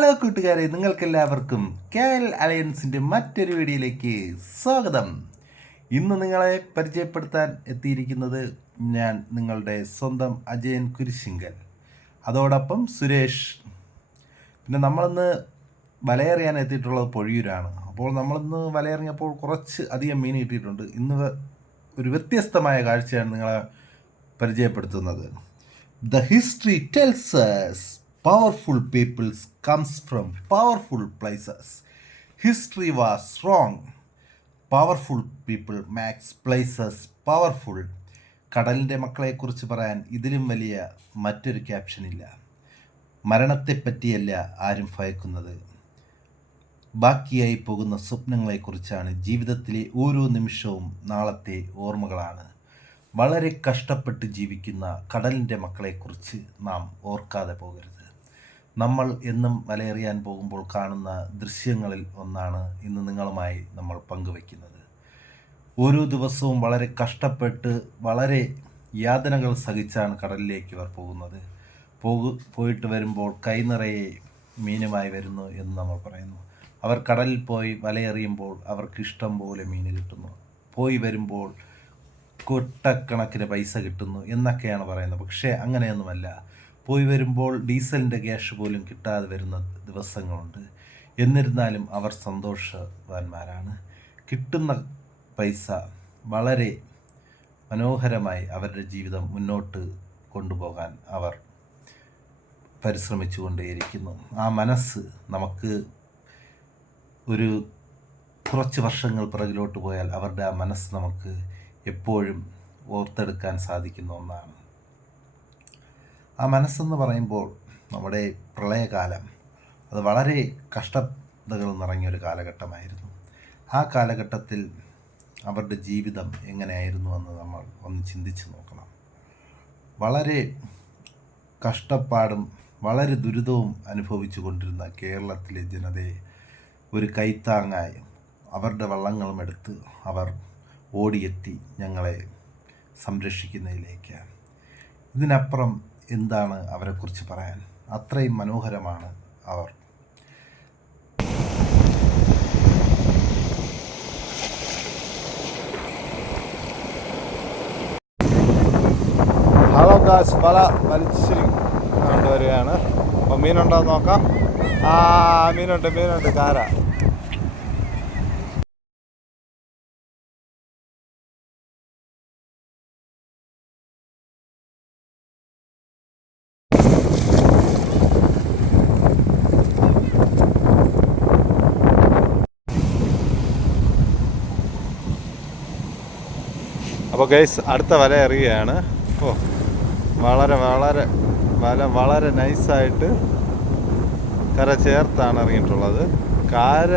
Hello കൂട്ടുകാരെ, നിങ്ങൾക്കെല്ലാവർക്കും KL അലയൻസിൻ്റെ മറ്റൊരു വീഡിയോയിലേക്ക് സ്വാഗതം. ഇന്ന് നിങ്ങളെ പരിചയപ്പെടുത്താൻ എത്തിയിരിക്കുന്നത് ഞാൻ, നിങ്ങളുടെ സ്വന്തം അജയൻ കുരിശിങ്കൽ, അതോടൊപ്പം സുരേഷ്. പിന്നെ നമ്മളിന്ന് വലയെറിയാൻ എത്തിയിട്ടുള്ളത് പൊഴിയൂരാണ്. അപ്പോൾ നമ്മളിന്ന് വലയെറിഞ്ഞപ്പോൾ കുറച്ച് അധികം മീൻ കിട്ടിയിട്ടുണ്ട്. ഇന്ന് ഒരു വ്യത്യസ്തമായ കാഴ്ചയാണ് നിങ്ങളെ പരിചയപ്പെടുത്തുന്നത്. The history tells us powerful people comes from powerful places. History was wrong. Powerful people makes places powerful. കടലിൻ്റെ മക്കളെക്കുറിച്ച് പറയാൻ ഇതിലും വലിയ മറ്റൊരു ക്യാപ്ഷൻ ഇല്ല. മരണത്തെപ്പറ്റിയല്ല ആരും ഭയക്കുന്നത്, ബാക്കിയായി പോകുന്ന സ്വപ്നങ്ങളെക്കുറിച്ചാണ്. ജീവിതത്തിലെ ഓരോ നിമിഷവും നാളത്തെ ഓർമ്മകളാണ്. വളരെ കഷ്ടപ്പെട്ട് ജീവിക്കുന്ന കടലിൻ്റെ മക്കളെക്കുറിച്ച് നാം ഓർക്കാതെ പോകരുത്. നമ്മൾ എന്നും വലയെറിയാൻ പോകുമ്പോൾ കാണുന്ന ദൃശ്യങ്ങളിൽ ഒന്നാണ് ഇന്ന് നിങ്ങളുമായി നമ്മൾ പങ്കുവയ്ക്കുന്നത്. ഓരോ ദിവസവും വളരെ കഷ്ടപ്പെട്ട് വളരെ യാതനകൾ സഹിച്ചാണ് കടലിലേക്ക് ഇവർ പോകുന്നത്. പോയിട്ട് വരുമ്പോൾ കൈ നിറയെ മീനുമായി വരുന്നു എന്ന് നമ്മൾ പറയുന്നു. അവർ കടലിൽ പോയി വലയെറിയുമ്പോൾ അവർക്ക് ഇഷ്ടം പോലെ മീൻ കിട്ടുന്നു. പോയി വരുമ്പോൾ കൊട്ടക്കണക്കിന് പൈസ കിട്ടുന്നു എന്നൊക്കെയാണ് പറയുന്നത്. പക്ഷേ അങ്ങനെയൊന്നുമല്ല. പോയി വരുമ്പോൾ ഡീസലിൻ്റെ ക്യാഷ് പോലും കിട്ടാതെ വരുന്ന ദിവസങ്ങളുണ്ട്. എന്നിരുന്നാലും അവർ സന്തോഷവാന്മാരാണ്. കിട്ടുന്ന പൈസ വളരെ മനോഹരമായി അവരുടെ ജീവിതം മുന്നോട്ട് കൊണ്ടുപോകാൻ അവർ പരിശ്രമിച്ചു കൊണ്ടേയിരിക്കുന്നു. ആ മനസ്സ് നമുക്ക് ഒരു കുറച്ച് വർഷങ്ങൾ പിറകിലോട്ട് പോയാൽ അവരുടെ ആ മനസ്സ് നമുക്ക് എപ്പോഴും ഓർത്തെടുക്കാൻ സാധിക്കുന്ന ഒന്നാണ്. ആ മനസ്സെന്ന് പറയുമ്പോൾ നമ്മുടെ പ്രളയകാലം, അത് വളരെ കഷ്ടതകൾ നിറഞ്ഞൊരു കാലഘട്ടമായിരുന്നു. ആ കാലഘട്ടത്തിൽ അവരുടെ ജീവിതം എങ്ങനെയായിരുന്നു എന്ന് നമ്മൾ ഒന്ന് ചിന്തിച്ച് നോക്കണം. വളരെ കഷ്ടപ്പാടും വളരെ ദുരിതവും അനുഭവിച്ചു കൊണ്ടിരുന്ന കേരളത്തിലെ ജനതയെ ഒരു കൈത്താങ്ങായി അവരുടെ വള്ളങ്ങളും എടുത്ത് അവർ ഓടിയെത്തി ഞങ്ങളെ സംരക്ഷിക്കുന്നതിലേക്ക്. ഇതിനപ്പുറം എന്താണ് അവരെക്കുറിച്ച് പറയാൻ? അത്രയും മനോഹരമാണ് അവർ. ഹലോ ഗായ്സ്, വല വലിച്ചിരി കൊണ്ടുവരികയാണ്. അപ്പോൾ മീനുണ്ടോ എന്ന് നോക്കാം. മീനുണ്ട് കാര. അപ്പോൾ ഗൈസ്, അടുത്ത വല എറിയുകയാണ്. വളരെ നൈസായിട്ട് കര ചേർത്താണ് ഇറങ്ങിയിട്ടുള്ളത്. കാര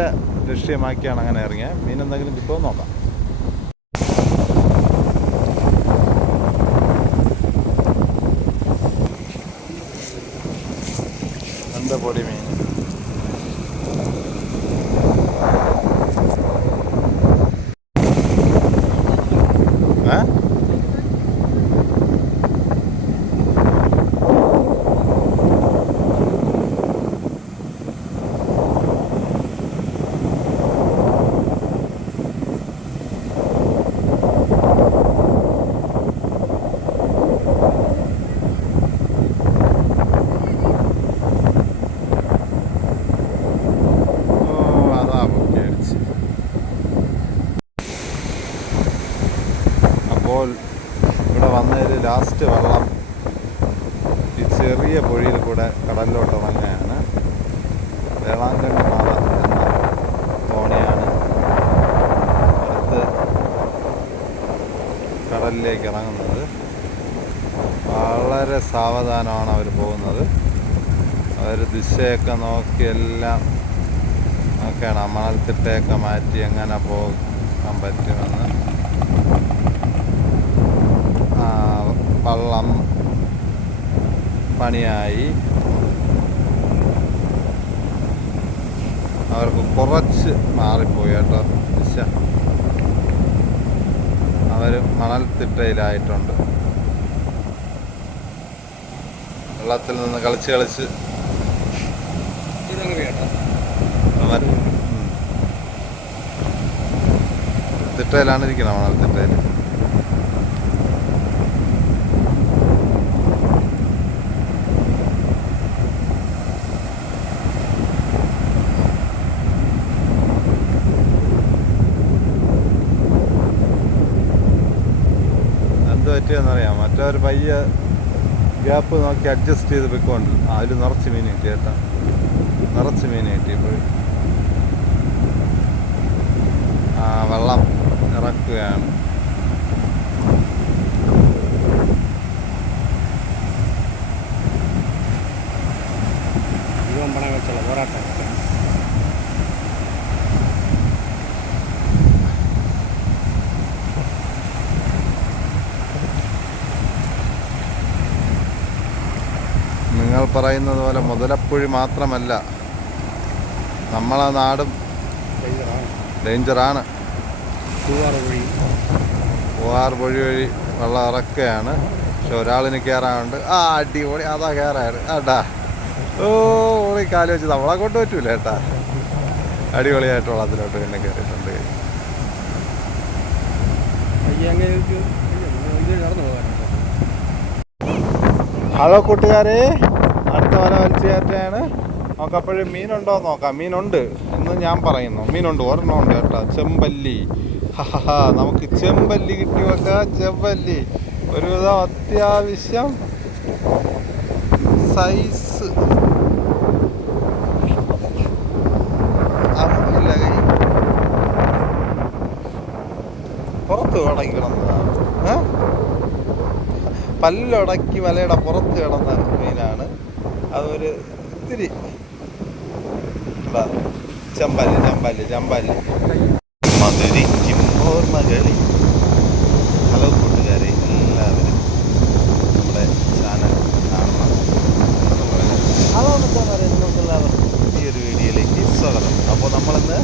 ലക്ഷ്യമാക്കിയാണ് അങ്ങനെ ഇറങ്ങിയത്. മീൻ എന്തെങ്കിലും കിട്ടുമോ നോക്കാം. എന്താ പൊടി മീൻ. അപ്പോൾ ഇവിടെ വന്നതിൽ ലാസ്റ്റ് വള്ളം ഈ ചെറിയ പൊഴിയിൽ കൂടെ കടലിലോട്ട് ഇറങ്ങുകയാണ്. വേളാങ്കണ്ണി മാറ എന്ന തോണിയാണ് അടുത്ത് കടലിലേക്ക് ഇറങ്ങുന്നത്. വളരെ സാവധാനമാണ് അവർ പോകുന്നത്. അവർ ദിശയൊക്കെ നോക്കിയെല്ലാം നോക്കിയാണ് മണൽത്തിട്ടയൊക്കെ മാറ്റി എങ്ങനെ പോകാൻ പറ്റുമെന്ന്. വള്ളം പണിയായി അവർക്ക് കുറച്ച് മാറിപ്പോയി കേട്ടോ ദിശ. അവർ മണൽത്തിട്ടയിലായിട്ടുണ്ട്. വെള്ളത്തിൽ നിന്ന് കളിച്ച് തിട്ടയിലാണ് ഇരിക്കണം മണൽത്തിട്ടയിൽ. എന്ത് പറ്റിയെന്നറിയാം, മറ്റൊരു പയ്യ ഗ്യാപ്പ് നോക്കി അഡ്ജസ്റ്റ് ചെയ്ത് പോയിക്കൊണ്ട് അതിൽ നിറച്ച് മീൻ കിട്ടി കേട്ടോ, നിറച്ച് മീൻ കിട്ടി. ഇപ്പോൾ വെള്ളം ഇറക്കുകയാണ്. നിങ്ങൾ പറയുന്നത് പോലെ മുതലപ്പുഴി മാത്രമല്ല, നമ്മളെ നാടും ഡേഞ്ചറാണ്. പൂവാർ പൊഴി വഴി വെള്ളം ഇറക്കുകയാണ്. പക്ഷെ ഒരാളിന് കയറാനുണ്ട്. അടിപൊളി, അതാ കയറാറ് ഏട്ടാ. ഓളി കാല് വെച്ച് നമ്മളെ കൊണ്ട് പറ്റൂല ഏട്ടാ. അടിപൊളിയായിട്ട് വെള്ളത്തിലോട്ട് പിന്നെ കയറിയിട്ടുണ്ട്. ഹലോ കൂട്ടുകാരെ, അടുത്ത വല വലിച്ചു കയറ്റാണ്. നോക്കപ്പോഴും മീനുണ്ടോ നോക്കാം. മീനുണ്ട് എന്ന് ഞാൻ പറയുന്നു. മീനുണ്ട്, ഒരെണ്ണം ഉണ്ട് കേട്ടോ, ചെമ്പല്ലി. നമുക്ക് ചെമ്പല്ലി കിട്ടി വെക്കാം. ചെമ്പല്ലി ഒരുവിധം അത്യാവശ്യം സൈസ് അമ്മയില്ല, കൈ പുറത്ത് ഉടക്കി കിടന്നതാണ്. പല്ലുടക്കി വലയുടെ പുറത്ത് കിടന്ന മീനാണ്. അതൊരു ഇത്തിരി ചെമ്പല്ലി ചെമ്പല്ലി ചെമ്പല്ലി മധുരിക്കും ഓർമ്മകളി. ഹലോ കൂട്ടുകാരെ, എല്ലാവരും നമ്മുടെ ചാനൽ കാണണം. ഹലോ എന്നൊക്കെ പറയുന്നത് എല്ലാവർക്കും പുതിയൊരു വീഡിയോയിലേക്ക് സ്വാഗതം. അപ്പോൾ നമ്മളിന്ന്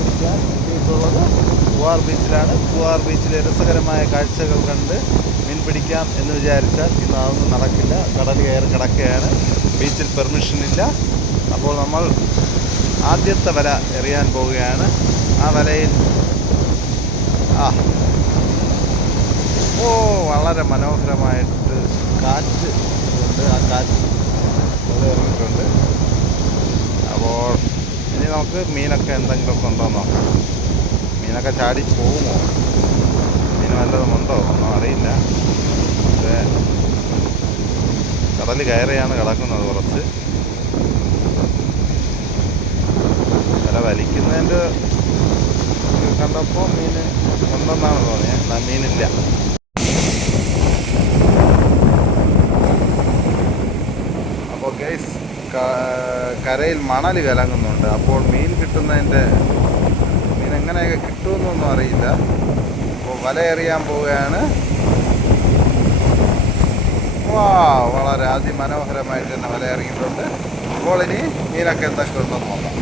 എത്തിയിട്ടുള്ളത് പൂവാർ ബീച്ചിലാണ്. പൂവാർ ബീച്ചിലെ രസകരമായ കാഴ്ചകൾ കണ്ട് മീൻ പിടിക്കാം എന്ന് വിചാരിച്ചാൽ ഇന്ന് അതൊന്നും നടക്കില്ല. കടൽ കയറി കിടക്കുകയാണ്, ബീച്ചിൽ പെർമിഷൻ ഇല്ല. അപ്പോൾ നമ്മൾ ആദ്യത്തെ വല എറിയാൻ പോവുകയാണ്. ആ വലയിൽ വളരെ മനോഹരമായിട്ട് കാറ്റ് ഉണ്ട്. ആ കാറ്റ് ഇറങ്ങിയിട്ടുണ്ട്. അപ്പോൾ ഇനി നമുക്ക് മീനൊക്കെ എന്തെങ്കിലുമൊക്കെ ഉണ്ടോ നോക്കാം. മീനൊക്കെ ചാടി പോകുമോ, മീൻ വല്ലതുമുണ്ടോ ഒന്നും അറിയില്ല. പക്ഷേ കടൽ കയറിയാണ് കിടക്കുന്നത്. കുറച്ച് വല വലിക്കുന്നതിൻ്റെ കണ്ടപ്പോൾ മീൻ ഉണ്ടെന്നാണ് തോന്നിയത്. മീനില്ല. അപ്പോൾ ഗൈസ്, കരയിൽ മണൽ കലങ്ങുന്നുണ്ട്. അപ്പോൾ മീൻ കിട്ടുന്നതിൻ്റെ മീൻ എങ്ങനെയൊക്കെ കിട്ടുമെന്നൊന്നും അറിയില്ല. അപ്പോൾ വല എറിയാൻ പോവുകയാണ്. വളരെ അതിമനോഹരമായിട്ട് തന്നെ വല ഇറങ്ങിയിട്ടുണ്ട്. അപ്പോൾ ഇനി മീനൊക്കെ എന്തൊക്കെ ഉണ്ടെന്ന് നോക്കാം.